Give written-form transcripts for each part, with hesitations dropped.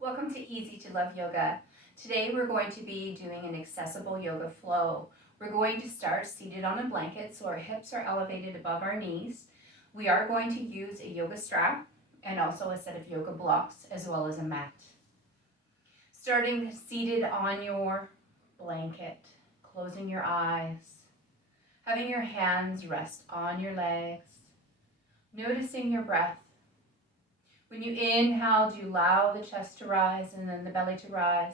Welcome to Easy to Love Yoga. Today we're going to be doing an accessible yoga flow. We're going to start seated on a blanket so our hips are elevated above our knees. We are going to use a yoga strap and also a set of yoga blocks as well as a mat. Starting seated on your blanket, closing your eyes, having your hands rest on your legs, noticing your breath. When you inhale, do you allow the chest to rise and then the belly to rise?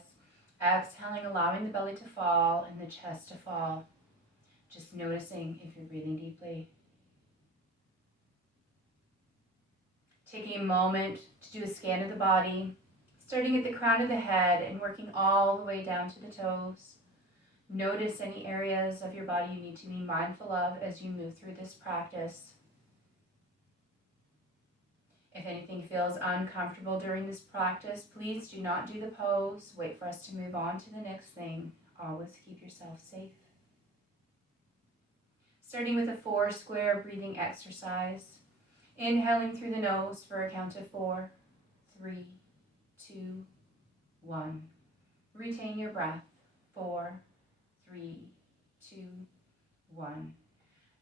Exhaling, allowing the belly to fall and the chest to fall. Just noticing if you're breathing deeply. Taking a moment to do a scan of the body, starting at the crown of the head and working all the way down to the toes. Notice any areas of your body you need to be mindful of as you move through this practice. If anything feels uncomfortable during this practice, please do not do the pose. Wait for us to move on to the next thing. Always keep yourself safe. Starting with a 4 square breathing exercise. Inhaling through the nose for a count of 4, 3, 2, 1. Retain your breath. 4, 3, 2, 1.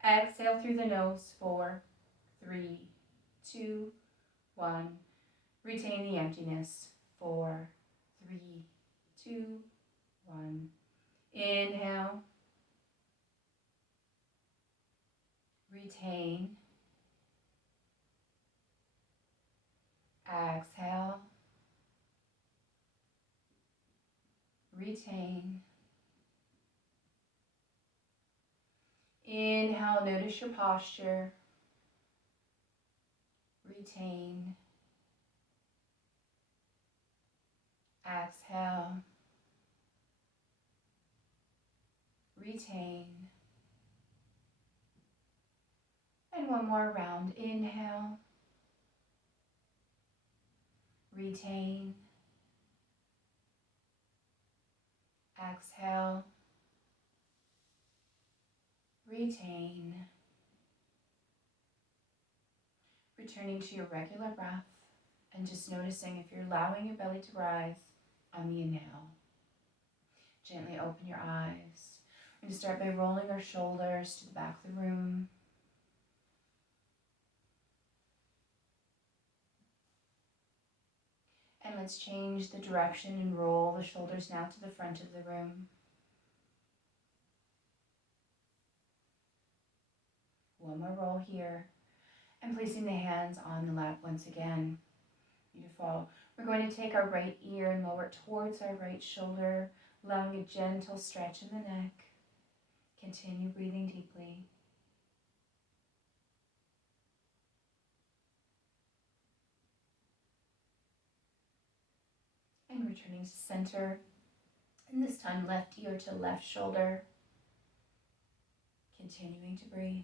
Exhale through the nose. 4, 3, 2, 1. Retain the emptiness. 4, 3, 2, 1. Inhale. Retain. Exhale. Retain. Inhale, notice your posture. Retain. Exhale. Retain. And one more round. Inhale. Retain. Exhale. Retain. Returning to your regular breath and just noticing if you're allowing your belly to rise on the inhale. Gently open your eyes. We're going to start by rolling our shoulders to the back of the room. And let's change the direction and roll the shoulders now to the front of the room. One more roll here. And placing the hands on the lap once again. Beautiful. We're going to take our right ear and lower it towards our right shoulder, allowing a gentle stretch in the neck. Continue breathing deeply. And returning to center. And this time left ear to left shoulder. Continuing to breathe.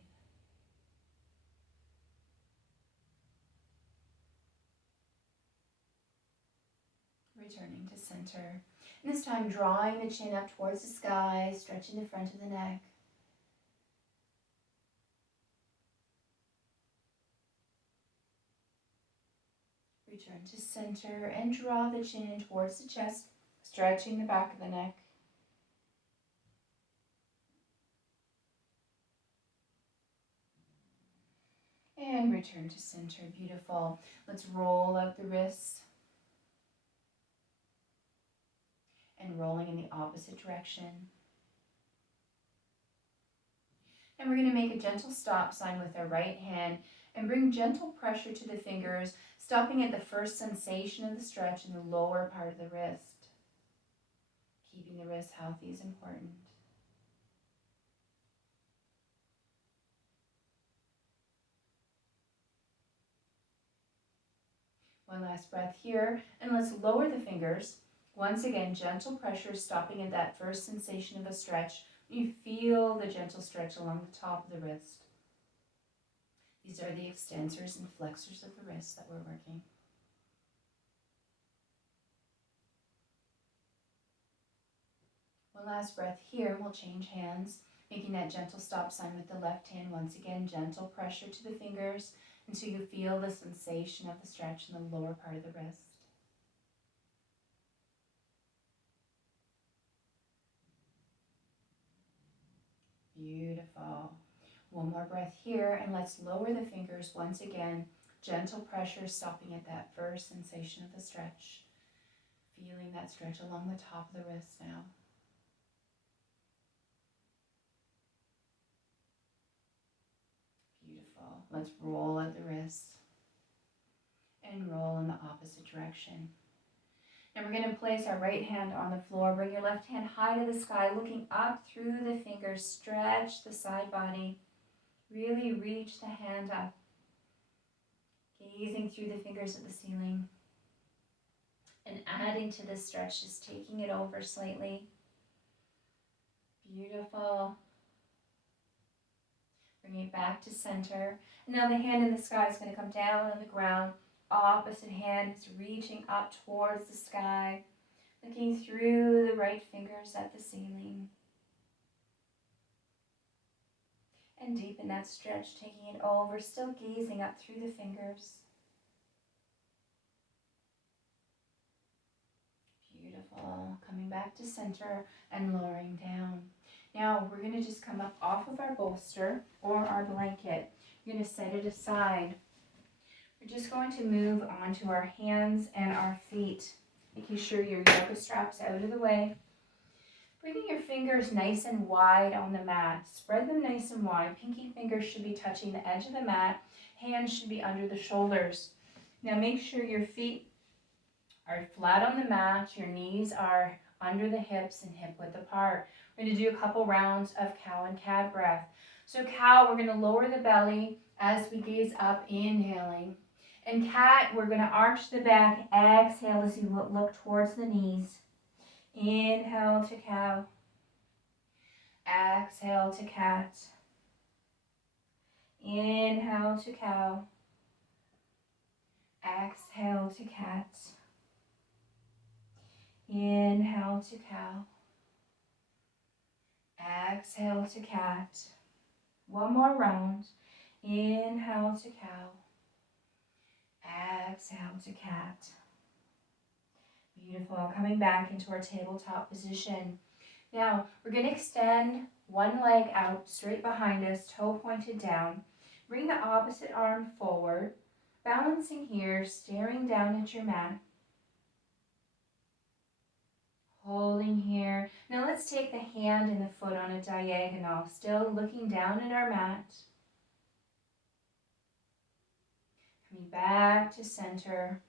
Returning to center. And this time drawing the chin up towards the sky, stretching the front of the neck. Return to center and draw the chin in towards the chest, stretching the back of the neck. And return to center. Beautiful. Let's roll out the wrists. And rolling in the opposite direction. And we're going to make a gentle stop sign with our right hand and bring gentle pressure to the fingers, stopping at the first sensation of the stretch in the lower part of the wrist. Keeping the wrist healthy is important. One last breath here, and let's lower the fingers. Once again, gentle pressure, stopping at that first sensation of a stretch. You feel the gentle stretch along the top of the wrist. These are the extensors and flexors of the wrist that we're working. One last breath here, and we'll change hands, making that gentle stop sign with the left hand. Once again, gentle pressure to the fingers until you feel the sensation of the stretch in the lower part of the wrist. Beautiful. One more breath here, and let's lower the fingers once again. Gentle pressure, stopping at that first sensation of the stretch. Feeling that stretch along the top of the wrist now. Beautiful. Let's roll at the wrists and roll in the opposite direction. And we're going to place our right hand on the floor. Bring your left hand high to the sky, looking up through the fingers. Stretch the side body. Really reach the hand up. Gazing through the fingers at the ceiling. And adding to this stretch, just taking it over slightly. Beautiful. Bring it back to center. And now the hand in the sky is going to come down on the ground. Opposite hand is reaching up towards the sky. Looking through the right fingers at the ceiling. And deepen that stretch, taking it over, still gazing up through the fingers. Beautiful. Coming back to center and lowering down. Now we're going to just come up off of our bolster or our blanket. You're going to set it aside. We're just going to move onto our hands and our feet, making sure your yoga strap's out of the way. Bringing your fingers nice and wide on the mat. Spread them nice and wide. Pinky fingers should be touching the edge of the mat. Hands should be under the shoulders. Now make sure your feet are flat on the mat. Your knees are under the hips and hip width apart. We're going to do a couple rounds of cow and cat breath. So cow, we're going to lower the belly as we gaze up, inhaling. And cat, we're going to arch the back. Exhale as you look towards the knees. Inhale to cow. Exhale to cat. Inhale to cow. Exhale to cat. Inhale to cow. Exhale to cat. One more round. Inhale to cow. Exhale to cat. Beautiful. Coming back into our tabletop position. Now, we're going to extend one leg out straight behind us, toe pointed down. Bring the opposite arm forward. Balancing here, staring down at your mat. Holding here. Now let's take the hand and the foot on a diagonal, still looking down at our mat. Coming back to center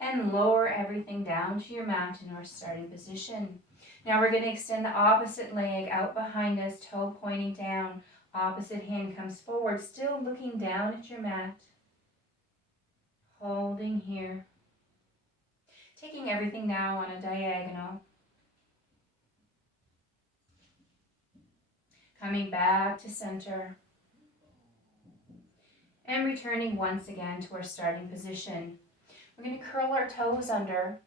and lower everything down to your mat in our starting position. Now we're going to extend the opposite leg out behind us, toe pointing down. Opposite hand comes forward, still looking down at your mat. Holding here. Taking everything now on a diagonal. Coming back to center. And returning once again to our starting position. We're going to curl our toes under.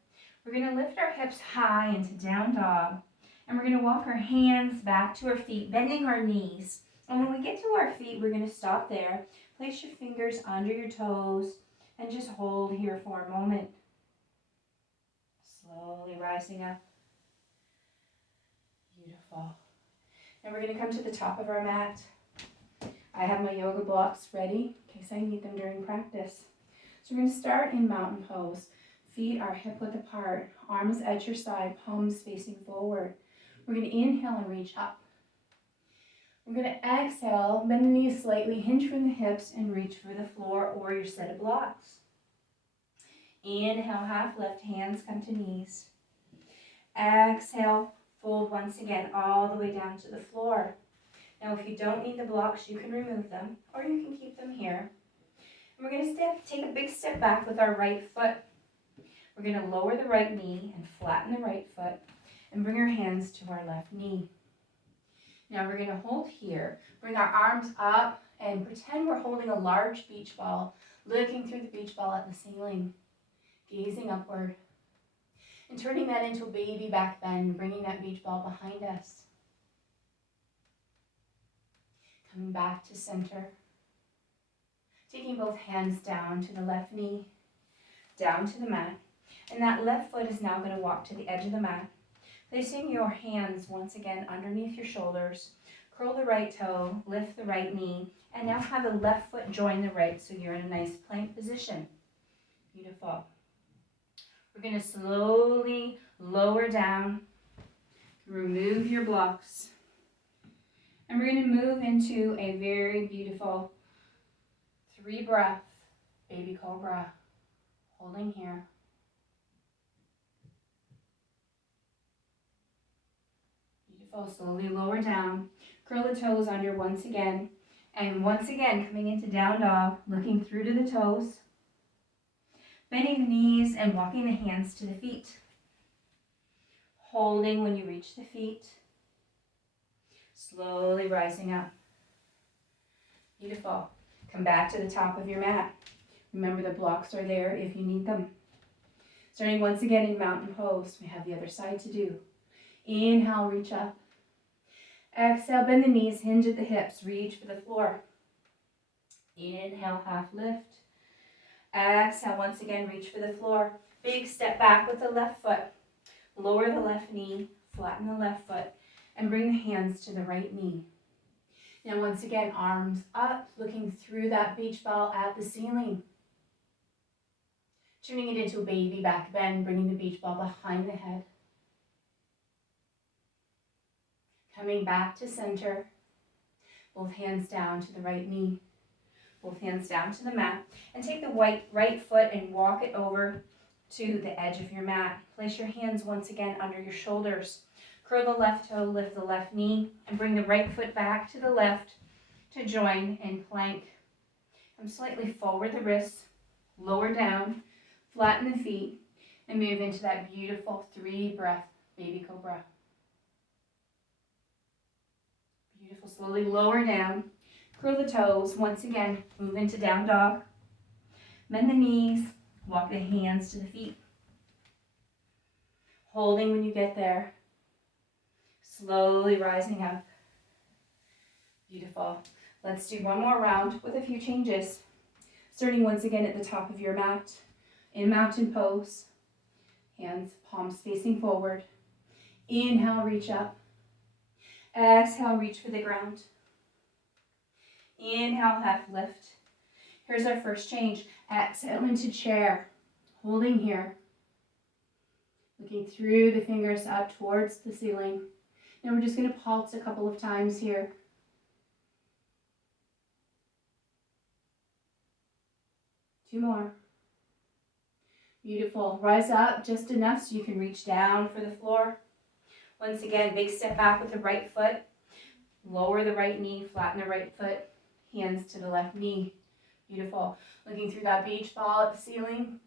We're going to lift our hips high into down dog. And we're going to walk our hands back to our feet, bending our knees. And when we get to our feet, we're going to stop there. Place your fingers under your toes and just hold here for a moment. Slowly rising up. Beautiful. Now we're going to come to the top of our mat. I have my yoga blocks ready in case I need them during practice. So we're going to start in mountain pose. Feet are hip width apart, arms at your side, palms facing forward. We're going to inhale and reach up. We're going to exhale, bend the knees slightly, hinge from the hips, and reach for the floor or your set of blocks. Inhale, half lift, hands come to knees. Exhale, fold once again all the way down to the floor. Now if you don't need the blocks, you can remove them, or you can keep them here. And we're going to take a big step back with our right foot. We're going to lower the right knee and flatten the right foot and bring our hands to our left knee. Now we're going to hold here, bring our arms up and pretend we're holding a large beach ball, looking through the beach ball at the ceiling, gazing upward, and turning that into a baby back bend, bringing that beach ball behind us. Coming back to center. Taking both hands down to the left knee, down to the mat. And that left foot is now going to walk to the edge of the mat. Placing your hands once again underneath your shoulders. Curl the right toe, lift the right knee, and now have the left foot join the right so you're in a nice plank position. Beautiful. We're going to slowly lower down, remove your blocks, and we're going to move into a very beautiful 3-breath baby cobra, holding here. Beautiful. Slowly lower down, curl the toes under once again, and once again coming into down dog, looking through to the toes, bending the knees and walking the hands to the feet, holding when you reach the feet, slowly rising up. Beautiful. Come back to the top of your mat. Remember, the blocks are there if you need them. Starting once again in mountain pose. We have the other side to do. Inhale, reach up. Exhale, bend the knees, hinge at the hips, reach for the floor. Inhale, half lift. Exhale, once again, reach for the floor. Big step back with the left foot. Lower the left knee, flatten the left foot, and bring the hands to the right knee. Now, once again, arms up, looking through that beach ball at the ceiling. Turning it into a baby back bend, bringing the beach ball behind the head. Coming back to center. Both hands down to the right knee. Both hands down to the mat. And take the right foot and walk it over to the edge of your mat. Place your hands once again under your shoulders. Curl the left toe, lift the left knee, and bring the right foot back to the left to join in plank. Come slightly forward the wrists, lower down, flatten the feet, and move into that beautiful 3-breath baby cobra. Beautiful. Slowly lower down, curl the toes. Once again, move into down dog. Bend the knees, walk the hands to the feet. Holding when you get there. Slowly rising up. Beautiful. Let's do one more round with a few changes. Starting once again at the top of your mat. In mountain pose. Hands, palms facing forward. Inhale, reach up. Exhale, reach for the ground. Inhale, half lift. Here's our first change. Exhale into chair. Holding here. Looking through the fingers up towards the ceiling. Now we're just going to pulse a couple of times here. Two more. Beautiful. Rise up just enough so you can reach down for the floor. Once again, big step back with the right foot. Lower the right knee, flatten the right foot. Hands to the left knee. Beautiful. Looking through that beach ball at the ceiling.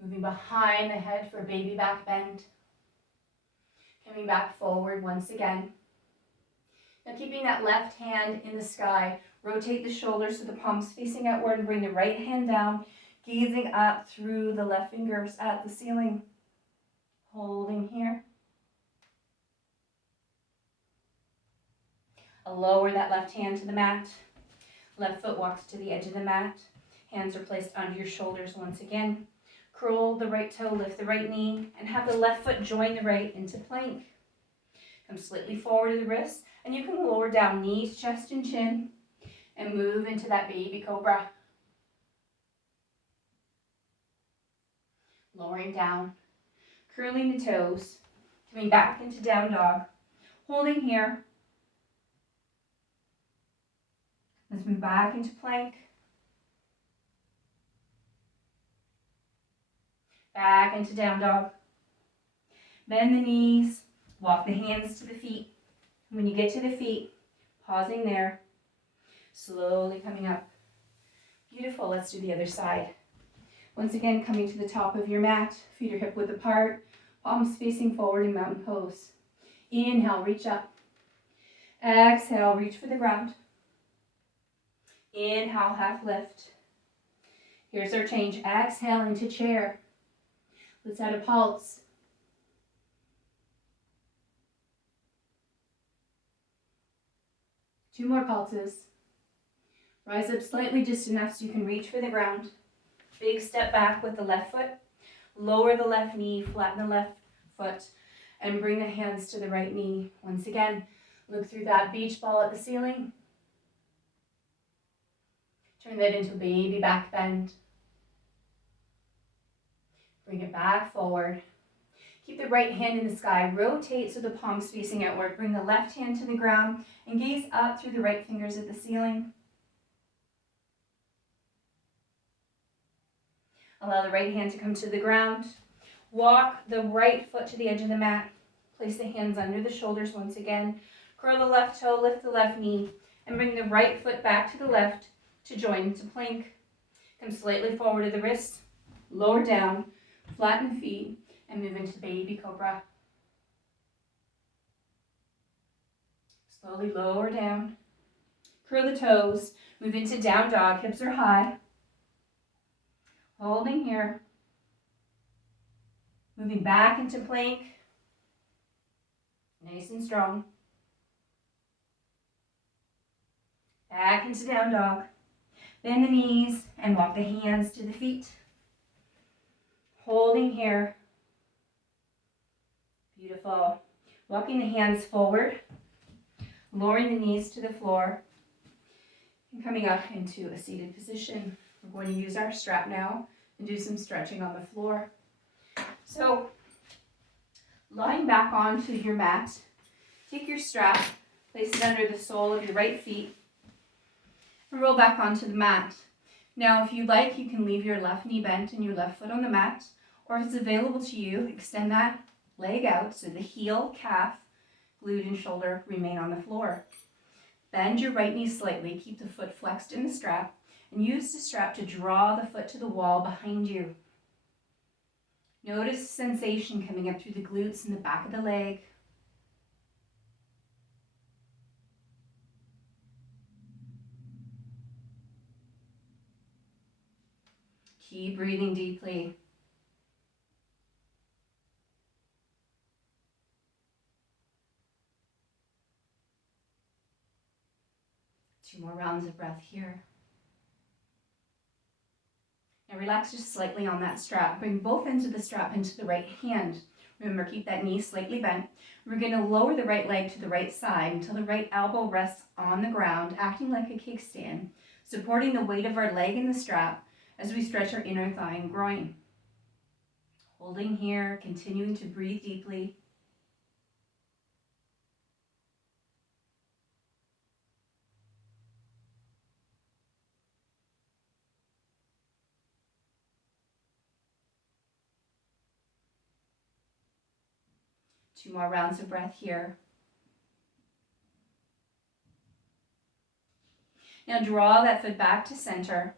Moving behind the head for baby back bend. Coming back forward once again. Now keeping that left hand in the sky, rotate the shoulders so the palms facing outward and bring the right hand down, gazing up through the left fingers at the ceiling. Holding here. I'll lower that left hand to the mat. Left foot walks to the edge of the mat. Hands are placed under your shoulders once again. Curl the right toe, lift the right knee, and have the left foot join the right into plank. Come slightly forward to the wrists, and you can lower down knees, chest, and chin, and move into that baby cobra. Lowering down, curling the toes, coming back into down dog, holding here. Let's move back into plank. Back into down dog. Bend the knees, walk the hands to the feet. When you get to the feet, pausing there, slowly coming up. Beautiful. Let's do the other side. Once again, coming to the top of your mat, feet are hip width apart, palms facing forward in mountain pose. Inhale, reach up. Exhale, reach for the ground. Inhale, half lift. Here's our change. Exhale into chair. Let's add a pulse. Two more pulses. Rise up slightly, just enough so you can reach for the ground. Big step back with the left foot. Lower the left knee, flatten the left foot, and bring the hands to the right knee. Once again, Look through that beach ball at the ceiling. Turn that into a baby back bend. Bring it back forward. Keep the right hand in the sky. Rotate so the palms facing outward. Bring the left hand to the ground and gaze up through the right fingers at the ceiling. Allow the right hand to come to the ground. Walk the right foot to the edge of the mat. Place the hands under the shoulders once again. Curl the left toe, lift the left knee, and bring the right foot back to the left to join into plank. Come slightly forward to the wrists, lower down, flatten the feet, and move into baby cobra. Slowly lower down. Curl the toes, move into down dog, hips are high. Holding here. Moving back into plank. Nice and strong. Back into down dog. Bend the knees and walk the hands to the feet. Holding here. Beautiful. Walking the hands forward. Lowering the knees to the floor. And coming up into a seated position. We're going to use our strap now and do some stretching on the floor. So, lying back onto your mat, take your strap, place it under the sole of your right feet, and roll back onto the mat. Now, if you like, you can leave your left knee bent and your left foot on the mat, or if it's available to you, extend that leg out so the heel, calf, glute, and shoulder remain on the floor. Bend your right knee slightly, keep the foot flexed in the strap, and use the strap to draw the foot to the wall behind you. Notice sensation coming up through the glutes and the back of the leg. Keep breathing deeply. Two more rounds of breath here. Now relax just slightly on that strap. Bring both ends of the strap into the right hand. Remember, keep that knee slightly bent. We're going to lower the right leg to the right side until the right elbow rests on the ground, acting like a kickstand, supporting the weight of our leg in the strap as we stretch our inner thigh and groin. Holding here, continuing to breathe deeply. Two more rounds of breath here. Now draw that foot back to center.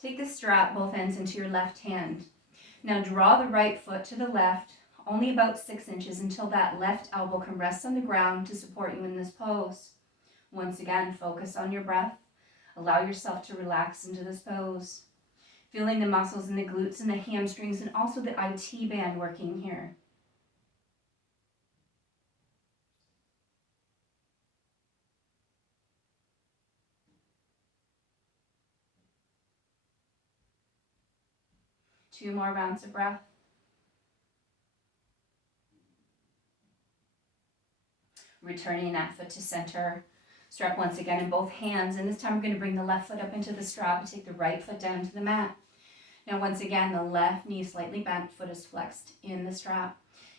Take the strap, both ends, into your left hand. Now draw the right foot to the left, only about 6 inches until that left elbow can rest on the ground to support you in this pose. Once again, focus on your breath. Allow yourself to relax into this pose. Feeling the muscles in the glutes and the hamstrings and also the IT band working here. Two more rounds of breath. Returning that foot to center. Strap once again in both hands, and this time we're going to bring the left foot up into the strap and take the right foot down to the mat. Now once again, the left knee slightly bent, foot is flexed in the strap.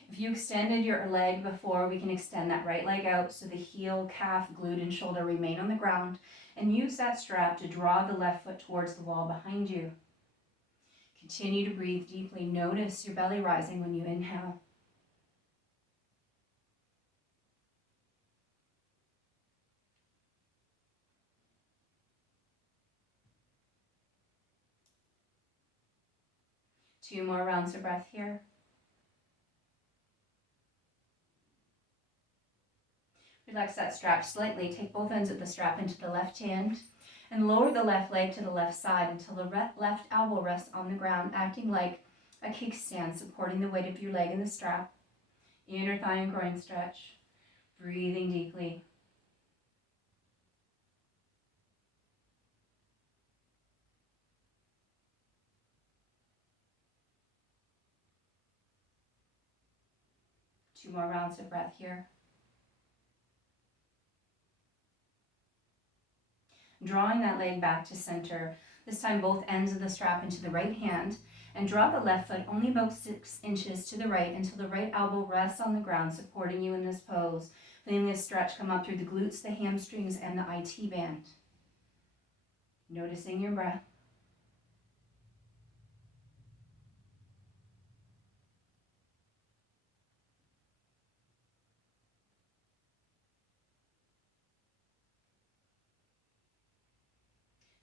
If you extended your leg before, we can extend that right leg out so the heel, calf, glute, and shoulder remain on the ground, and use that strap to draw the left foot towards the wall behind you. Continue to breathe deeply. Notice your belly rising when you inhale. Two more rounds of breath here. Relax that strap slightly. Take both ends of the strap into the left hand and lower the left leg to the left side until the left elbow rests on the ground, acting like a kickstand, supporting the weight of your leg in the strap. Inner thigh and groin stretch. Breathing deeply. Two more rounds of breath here. Drawing that leg back to center. This time both ends of the strap into the right hand, and draw the left foot only about 6 inches to the right until the right elbow rests on the ground, supporting you in this pose. Feeling this stretch come up through the glutes, the hamstrings, and the IT band. Noticing your breath.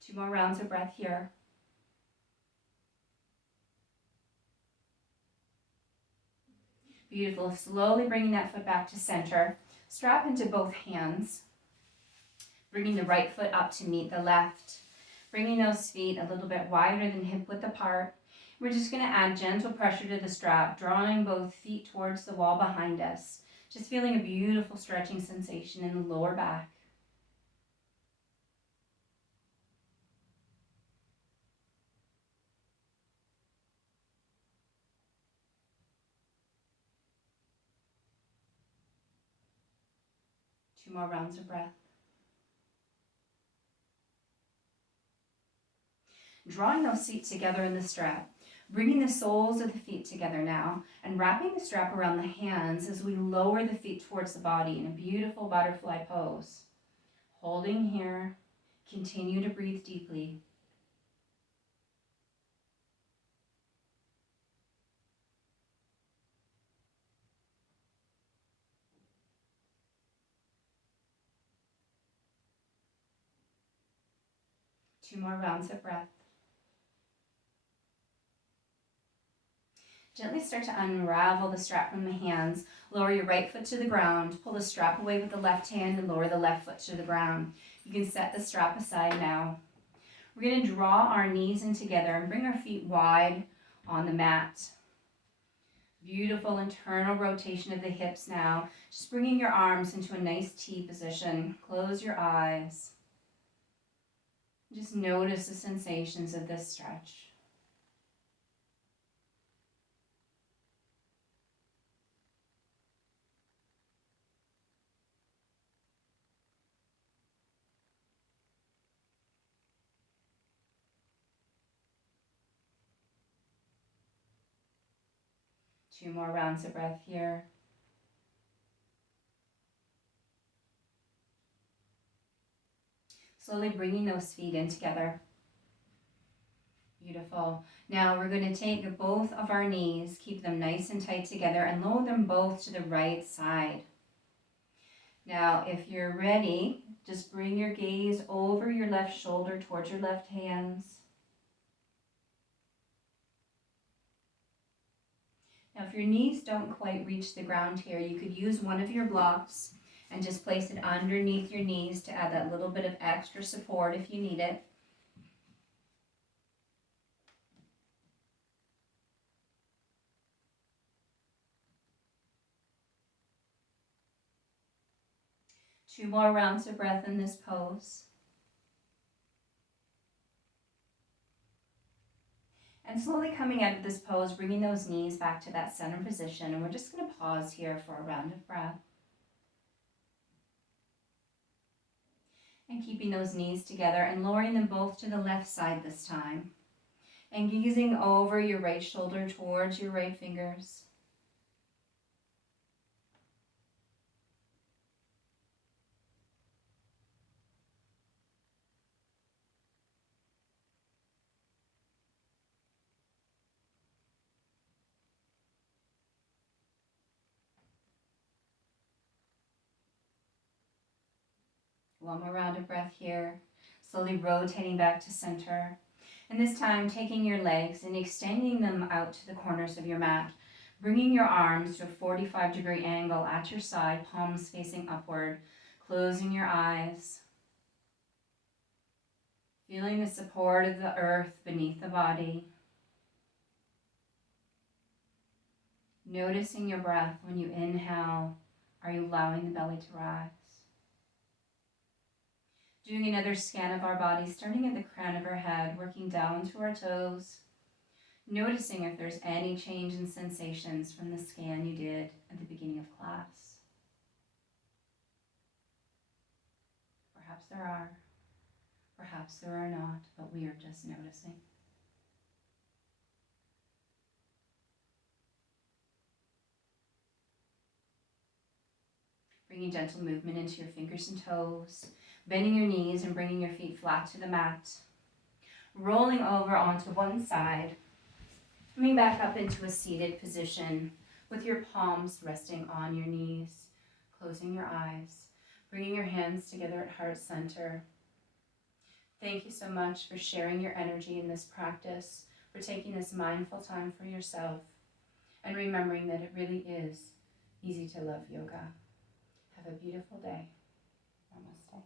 Two more rounds of breath here. Beautiful. Slowly bringing that foot back to center. Strap into both hands. Bringing the right foot up to meet the left. Bringing those feet a little bit wider than hip width apart. We're just going to add gentle pressure to the strap, drawing both feet towards the wall behind us. Just feeling a beautiful stretching sensation in the lower back. Two more rounds of breath. Drawing those feet together in the strap, bringing the soles of the feet together now, and wrapping the strap around the hands as we lower the feet towards the body in a beautiful butterfly pose. Holding here, continue to breathe deeply. Two more rounds of breath. Gently start to unravel the strap from the hands. Lower your right foot to the ground. Pull the strap away with the left hand and lower the left foot to the ground. You can set the strap aside now. We're going to draw our knees in together and bring our feet wide on the mat. Beautiful internal rotation of the hips now. Just bringing your arms into a nice T position. Close your eyes. Just notice the sensations of this stretch. Two more rounds of breath here. Slowly bringing those feet in together. Beautiful. Now we're going to take both of our knees, keep them nice and tight together, and lower them both to the right side. Now, if you're ready, just bring your gaze over your left shoulder towards your left hands. Now, if your knees don't quite reach the ground here, you could use one of your blocks and just place it underneath your knees to add that little bit of extra support if you need it. Two more rounds of breath in this pose. And slowly coming out of this pose, bringing those knees back to that center position. And we're just going to pause here for a round of breath. And keeping those knees together and lowering them both to the left side this time. And gazing over your right shoulder towards your right fingers. One more round of breath here. Slowly rotating back to center. And this time taking your legs and extending them out to the corners of your mat. Bringing your arms to a 45-degree angle at your side, palms facing upward. Closing your eyes. Feeling the support of the earth beneath the body. Noticing your breath when you inhale. Are you allowing the belly to rise? Doing another scan of our body, starting at the crown of our head, working down to our toes. Noticing if there's any change in sensations from the scan you did at the beginning of class. Perhaps there are. Perhaps there are not, but we are just noticing. Bringing gentle movement into your fingers and toes, bending your knees and bringing your feet flat to the mat. Rolling over onto one side, coming back up into a seated position with your palms resting on your knees, closing your eyes, bringing your hands together at heart center. Thank you so much for sharing your energy in this practice, for taking this mindful time for yourself, and remembering that it really is easy to love yoga. Have a beautiful day. Namaste.